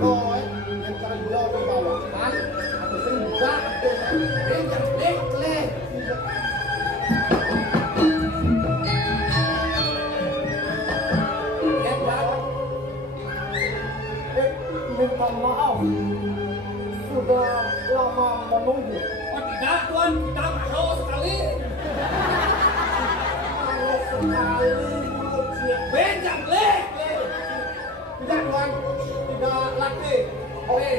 kau yang cara gula di bawahan atau sering buka yang leh minta maaf sudah lama menunggu. Oh tidak tuan, kita malu sekali. Malu sekali mulut Benjang leh. tidak tuan, tidak lagi. Oke,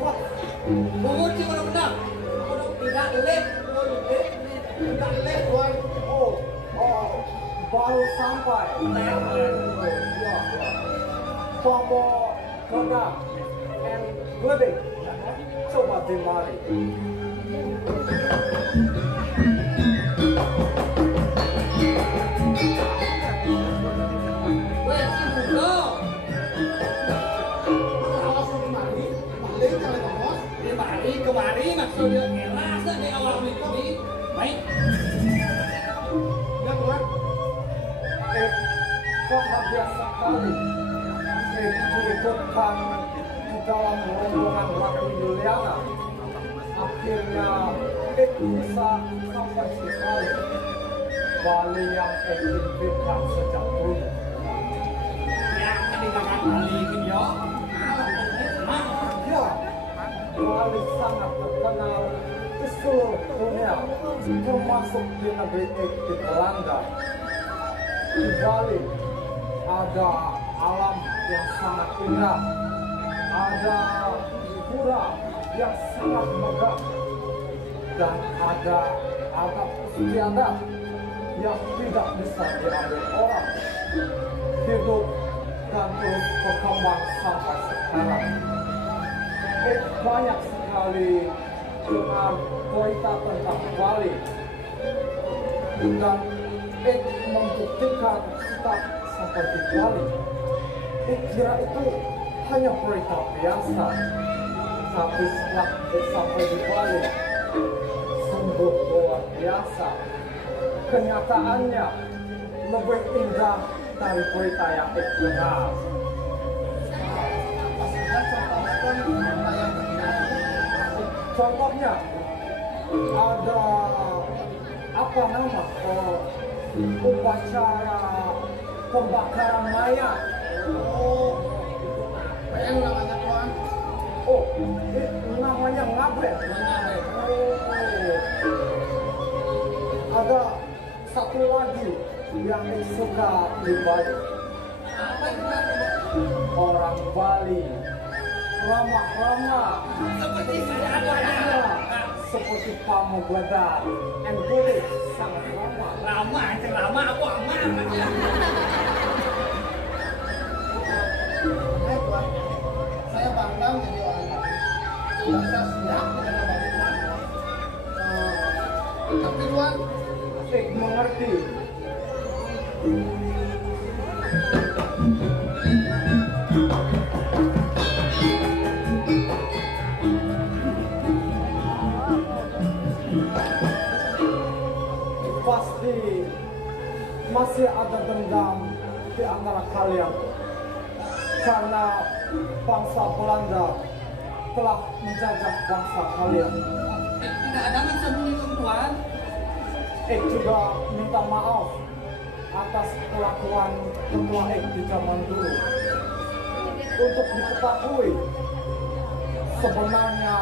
wah, Bungut sih benar-benar. tidak leh, tidak leh tuan. Oh, baru sampai. Ya, Papa Kodak and Gede, coba dimari. Weh, si muda. Kemari maksudnya ngelas di awal ini. Baik. Ya tuan. Kok biasa sekali diikutkan di dalam rombongan Ratu Juliana. Akhirnya bisa sampai sekali Bali yang impikan sejak dulu. Ya, ketinggalan Bali itu yo. Ya, Bali sangat terkenal di seluruh dunia, termasuk di negeri di Belanda. Di Bali ada alam yang sangat indah, ada pura yang sangat megah, dan ada adat istiadat yang tidak bisa diambil orang. Hidup dan terus berkembang sampai sekarang. Banyak sekali dengan berita tentang Bali, dan membuktikan kita sampai di Bali. Kira itu hanya berita biasa, tapi setelah sampai di Bali, sungguh luar biasa. Kenyataannya lebih indah dari berita yang dengar. Contohnya ada apa nama upacara pembakaran mayat. Oh, apa yang namanya tuan? Oh, namanya ngabret. Ada satu lagi yang suka di Bali. Orang Bali ramah-ramah Seperti saya seperti kamu Gledar and Gede, sangat ramah. lama apa aman aja. Tuan, saya bangga menjadi orang Bali. Saya siap menjadi Bali. Tapi Tuan, mengerti. Pasti masih ada dendam di antara kalian karena bangsa Belanda telah menjajah bangsa kalian. Tidak ada maksud itu tuan. Juga minta maaf atas kelakuan ketua di zaman dulu. Untuk diketahui, sebenarnya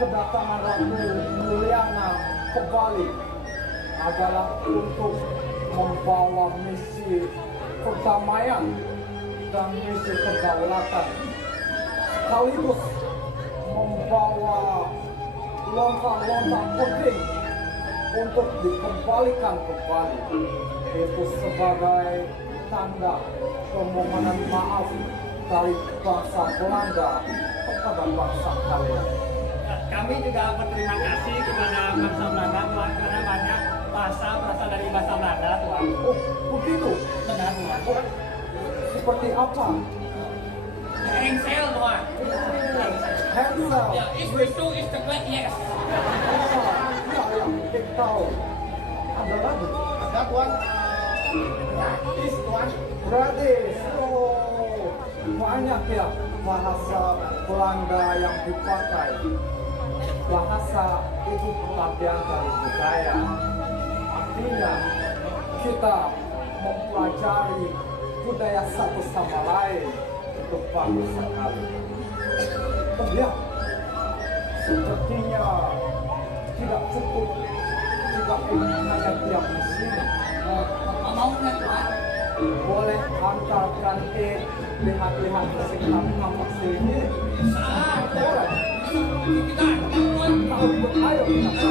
kedatangan Ratu Juliana ke Bali adalah untuk membawa misi perdamaian dan misi kedaulatan, sekaligus membawa lontar-lontar penting untuk dikembalikan ke Bali. Itu sebagai tanda permohonan maaf dari bangsa Belanda kepada bangsa kalian. Kami juga berterima kasih kepada bangsa Belanda tuan karena banyak bahasa berasal dari bahasa Belanda tuan. Oh, begitu? Benar tuan. Oh, seperti apa? Engsel tuan. Hansel. Ya, is Wisnu is the great yes. Ya, kita tahu. Ada lagi? Ada tuan. Gratis tuan. Gratis. Oh, banyak ya. bahasa Belanda yang dipakai. Bahasa itu bagian dari budaya. Artinya kita mempelajari budaya satu sama lain itu bagus sekali. Ya, sepertinya tidak cukup jika hanya diam di sini. Maunya Tuhan. Boleh antarkan lihat-lihat sekitar kamar sini. Boleh. Kita Tuhan. Ayo kita.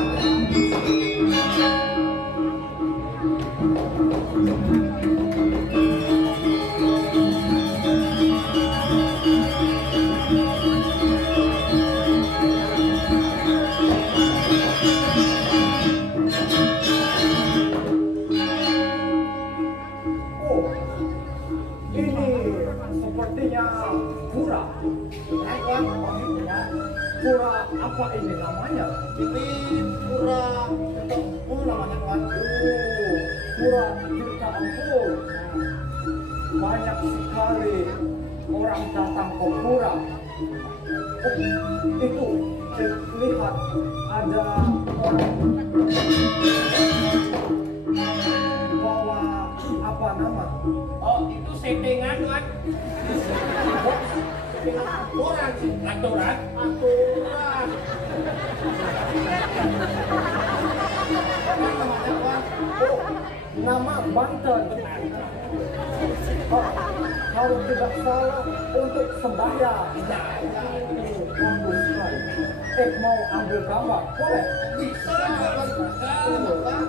Pura. Pura apa ini namanya? Ini pura Tirta namanya Tuhan. Pura Tirta Empul. Banyak sekali orang datang ke pura. Itu lihat ada orang bawa apa nama? Oh, itu settingan Tuhan. Aturan sih. Aturan. Aturan. Namanya Tuhan. Nama Banten. Kalau tidak salah untuk sembahyang. Bagus sekali. Mau ambil gambar, boleh? Bisa Tuhan.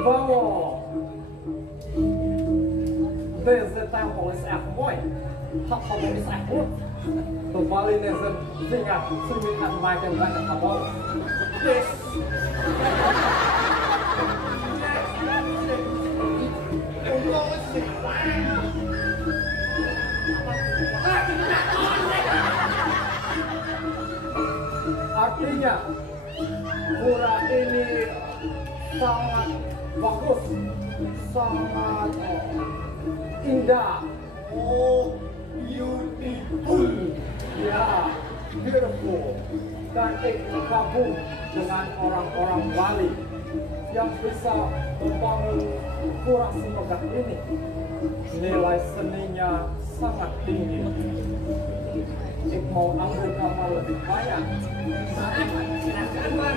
Vamos! Deze tempel is echt mooi. Dat gebouw is echt goed. De Bali is een vinger, zo'n gaat maken bij het gebouw. Yes! Artinya, pura ini sangat bagus, sangat indah. Oh, beautiful. Ya, beautiful. Dan gabung dengan orang-orang Bali yang bisa membangun pura semegah ini. Nilai seninya sangat tinggi. Ik mau ambil gambar lebih banyak. Silakan Tuhan.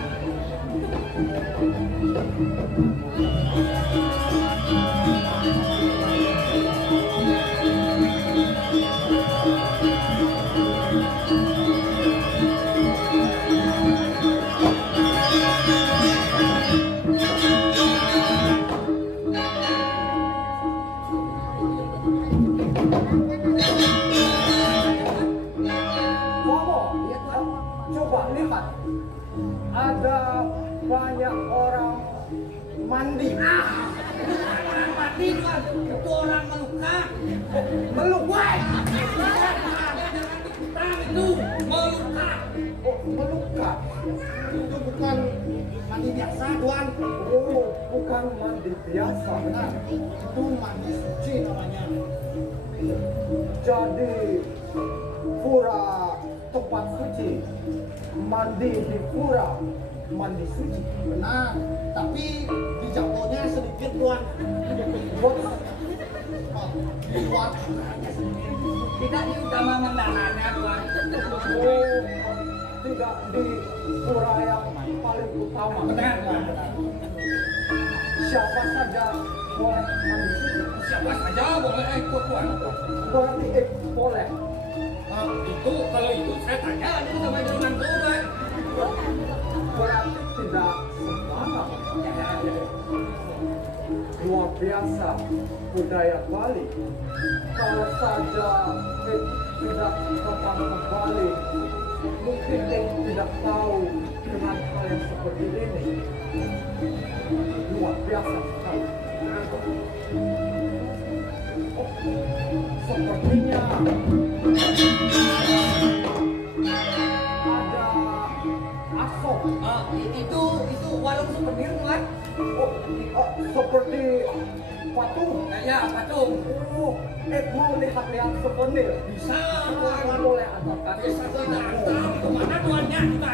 Coba lihat, ada banyak orang mandi. Orang mati Tuhan. Itu orang meluka. Meluk, woi! Itu meluka. Oh, meluka. Itu bukan mandi biasa Tuhan. Oh, bukan mandi biasa. Benar. Itu mandi suci namanya. Jadi pura tempat suci, mandi di pura, mandi suci. Benar. Tapi dijatuhnya sedikit Tuhan. Bos, Di luar kamarnya sedikit. Tidak di utama mandangannya Tuhan. oh, tidak di pura yang paling utama. Benar Tuhan. Siapa saja boleh mandi suci. Siapa saja boleh ikut Tuhan. Berarti boleh. Itu kalau itu saya tanya itu sama dengan Tuhan. Berarti tidak sembarang. Luar biasa budaya Bali. Kalau saja tidak datang ke Bali, mungkin tidak tahu dengan hal yang seperti ini. Luar biasa sekali. Ada asok. Itu warung souvenir tuan. Seperti patung. Ya patung. Mau lihat-lihat souvenir. Bisa. Boleh antarkan. Bisa tidak. Kemana tuannya kita?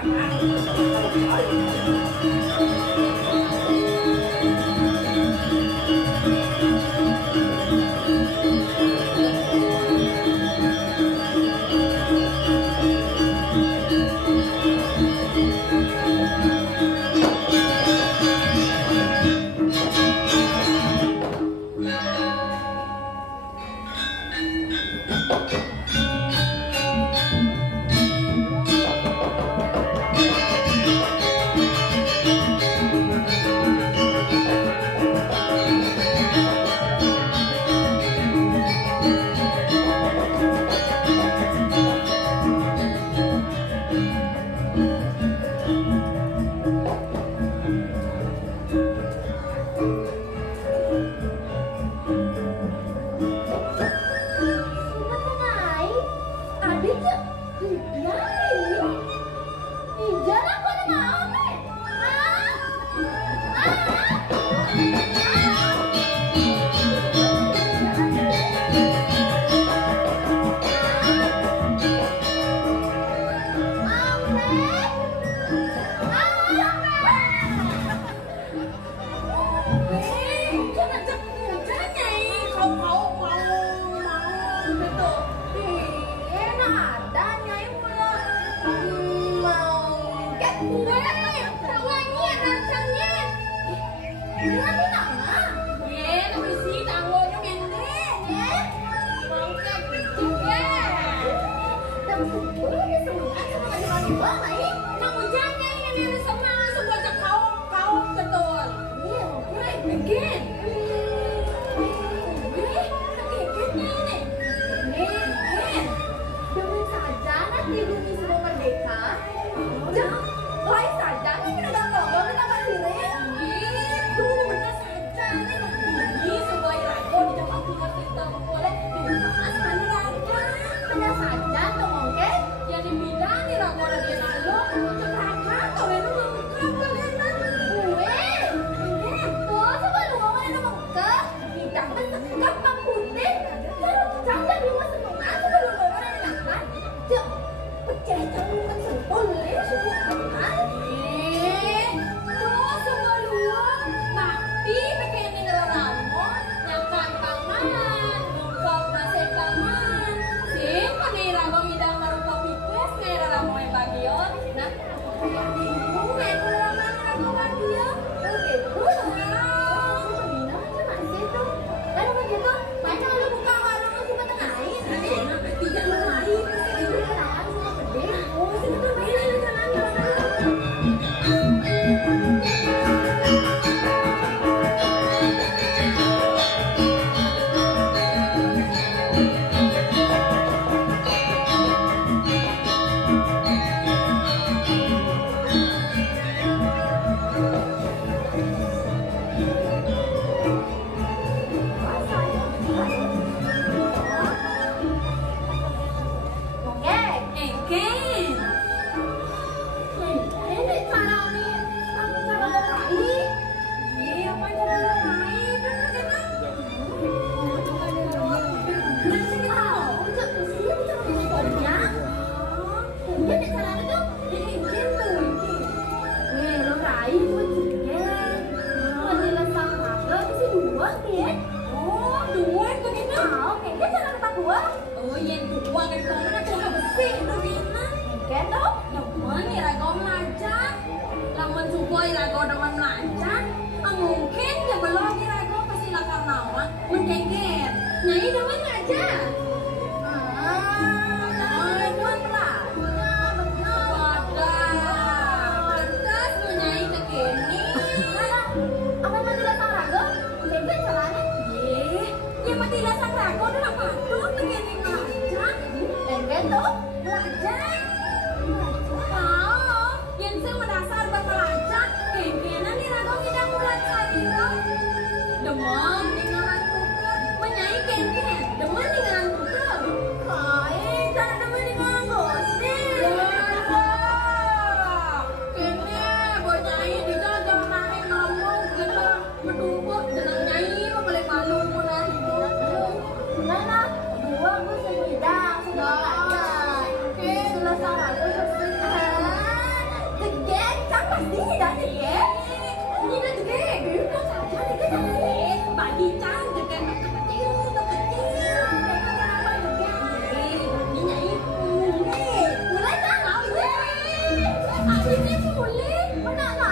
aslinya boleh. Anak